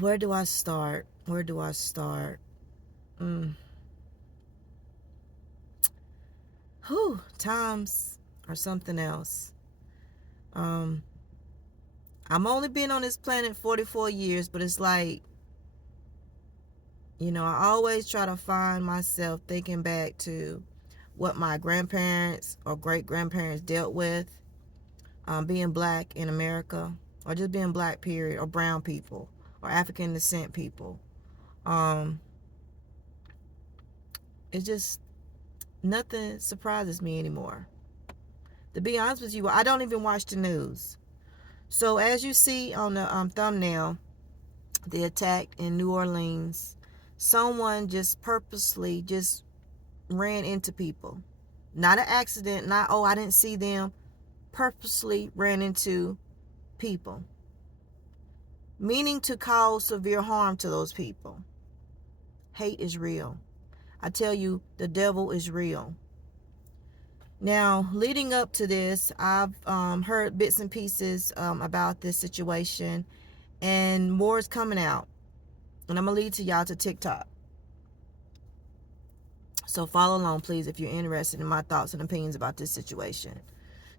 Where do I start? Where do I start? Mm. Whew, times are something else. Um, I'm only been on this planet 44 years, but it's like, I always try to find myself thinking back to what my grandparents or great grandparents dealt with, being black in America, or just being black, period, or brown people, or African descent people. Um, it's just nothing surprises me anymore. To be honest with you, I don't even watch the news. So as you see on the thumbnail, the attack in New Orleans, someone just purposely just ran into people. Not an accident, not, oh, I didn't see them. Purposely ran into people, meaning to cause severe harm to those people. Hate is real. I tell you, the devil is real. Now, leading up to this, I've heard bits and pieces about this situation, and more is coming out. And I'm going to lead to y'all to TikTok. So follow along, please, if you're interested in my thoughts and opinions about this situation.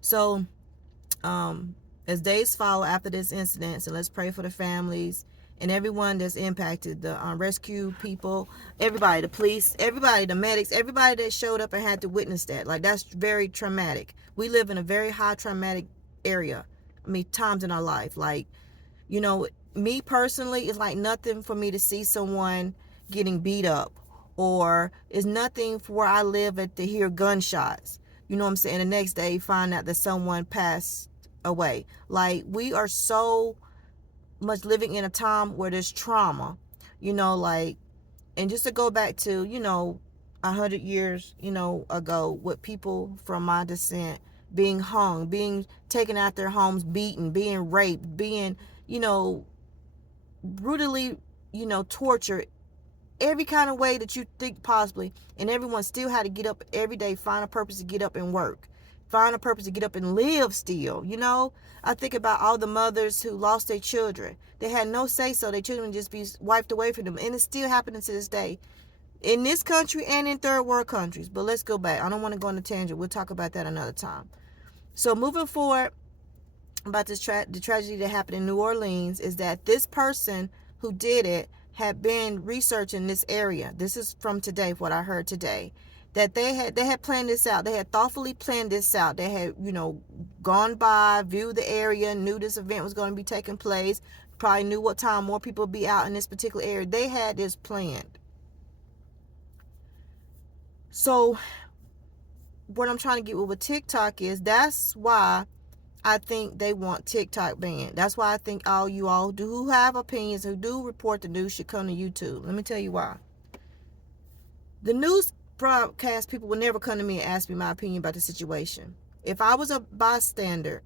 So, as days follow after this incident, so let's pray for the families and everyone that's impacted, the rescue people, everybody, the police, everybody, the medics, everybody that showed up and had to witness that. Like, that's very traumatic. We live in a very high traumatic area. I mean, times in our life. Like, me personally, it's like nothing for me to see someone getting beat up, or it's nothing for where I live at to hear gunshots. You know what I'm saying? The next day, find out that someone passed away. Like, we are so much living in a time where there's trauma, like, and just to go back to, 100 years, ago, with people from my descent being hung, being taken out their homes, beaten, being raped, being, you know, brutally, tortured, every kind of way that you think possibly, and everyone still had to get up every day, find a purpose to get up and work, find a purpose to get up and live still. I think about all the mothers who lost their children. They had no say so, their children just be wiped away from them, and it's still happening to this day in this country and in third world countries. But let's go back. I don't want to go on a tangent. We'll talk about that another time. So moving forward about this the tragedy that happened in New Orleans is that this person who did it had been researching this area. This is from today, what I heard today, that they had planned this out. They had thoughtfully planned this out. They had, gone by, viewed the area, knew this event was going to be taking place, probably knew what time more people would be out in this particular area. They had this planned. So what I'm trying to get with TikTok is that's why I think they want TikTok banned. That's why I think all you all do who have opinions, who do report the news, should come to YouTube. Let me tell you why. The news broadcast people would never come to me and ask me my opinion about the situation. If I was a bystander,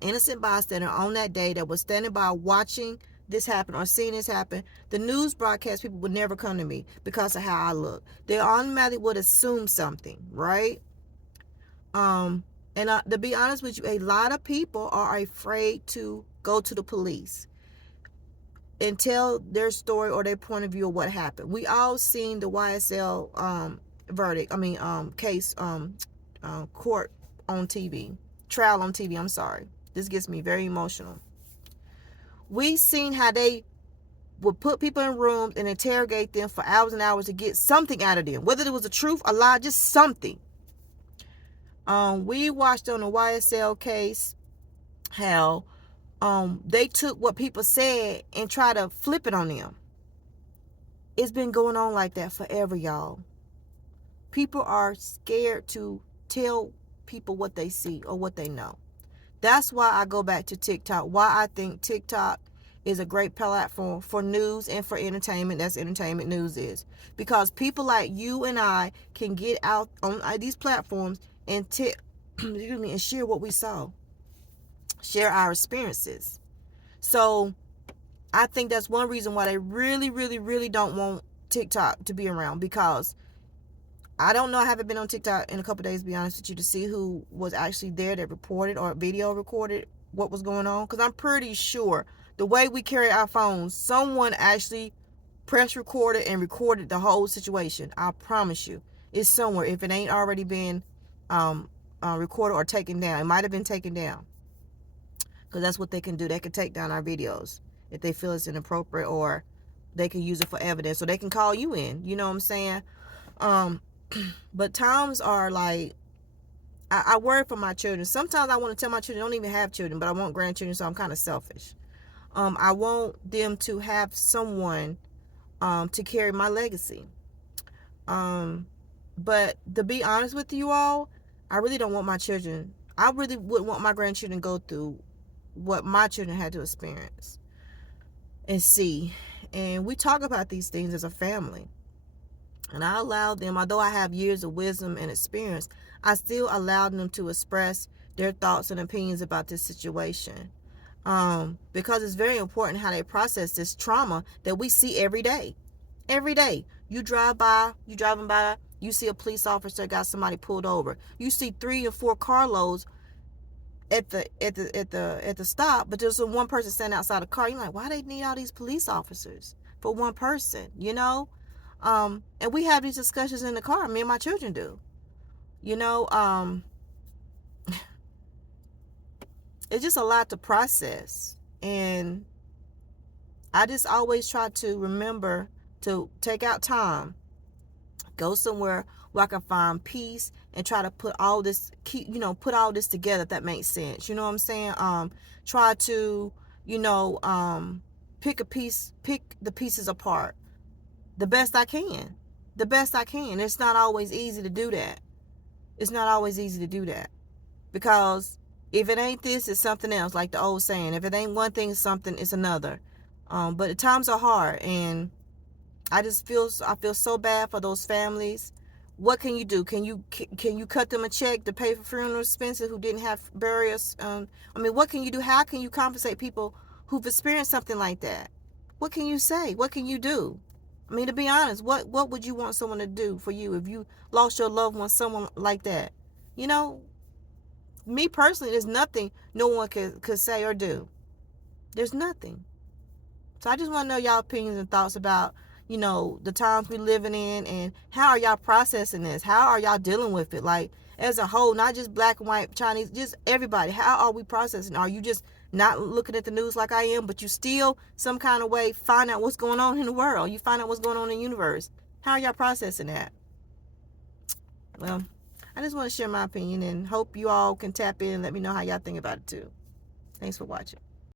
innocent bystander on that day that was standing by watching this happen or seeing this happen, the news broadcast people would never come to me because of how I look. They automatically would assume something, right? And to be honest with you, a lot of people are afraid to go to the police and tell their story or their point of view of what happened. We all seen the YSL verdict. I mean, case, court on TV, trial on TV. I'm sorry. This gets me very emotional. We seen how they would put people in rooms and interrogate them for hours and hours to get something out of them, whether it was the truth, a lie, just something. We watched on the YSL case how they took what people said and try to flip it on them. It's been going on like that forever, y'all. People are scared to tell people what they see or what they know. That's why I go back to TikTok. Why I think TikTok is a great platform for news and for entertainment. That's entertainment news is. Because people like you and I can get out on these platforms and and share what we saw. Share our experiences. So I think that's one reason why they really, really, really don't want TikTok to be around, because I don't know. I haven't been on TikTok in a couple of days, to be honest with you, to see who was actually there that reported or video recorded what was going on. Because I'm pretty sure the way we carry our phones, someone actually press recorded and recorded the whole situation. I promise you, it's somewhere. If it ain't already been recorded or taken down, it might have been taken down, because that's what they can do. They can take down our videos if they feel it's inappropriate, or they can use it for evidence, or they can call you in. You know what I'm saying? But times are like, I worry for my children. Sometimes I want to tell my children, I don't even have children, but I want grandchildren, so I'm kind of selfish. I want them to have someone to carry my legacy. But to be honest with you all, I really don't want my children, I really wouldn't want my grandchildren to go through what my children had to experience and see. And we talk about these things as a family. And I allow them, although I have years of wisdom and experience, I still allow them to express their thoughts and opinions about this situation. Because it's very important how they process this trauma that we see every day. Every day. You driving by, you see a police officer got somebody pulled over. You see 3 or 4 carloads at the stop, but there's one person standing outside the car. You're like, why they need all these police officers for one person, you know? And we have these discussions in the car. Me and my children do. You know, it's just a lot to process. And I just always try to remember to take out time, go somewhere where I can find peace, and try to put all this, put all this together, if that makes sense. You know what I'm saying? Try to, pick the pieces apart the best I can. The best I can. It's not always easy to do that. It's not always easy to do that. Because if it ain't this, it's something else. Like the old saying, if it ain't one thing, it's something, it's another. But the times are hard, and I feel so bad for those families. What can you do? Can you cut them a check to pay for funeral expenses who didn't have burials? What can you do? How can you compensate people who've experienced something like that? What can you say? What can you do? To be honest, what would you want someone to do for you if you lost your loved one, someone like that? Me personally, there's nothing no one could say or do. There's nothing. So I just want to know y'all opinions and thoughts about, the times we're living in, and how are y'all processing this? How are y'all dealing with it? Like, as a whole, not just black and white, Chinese, just everybody. How are we processing? Are you just not looking at the news like I am, but you still some kind of way find out what's going on in the world? You find out what's going on in the universe. How are y'all processing that? Well, I just want to share my opinion, and hope you all can tap in and let me know how y'all think about it too. Thanks for watching.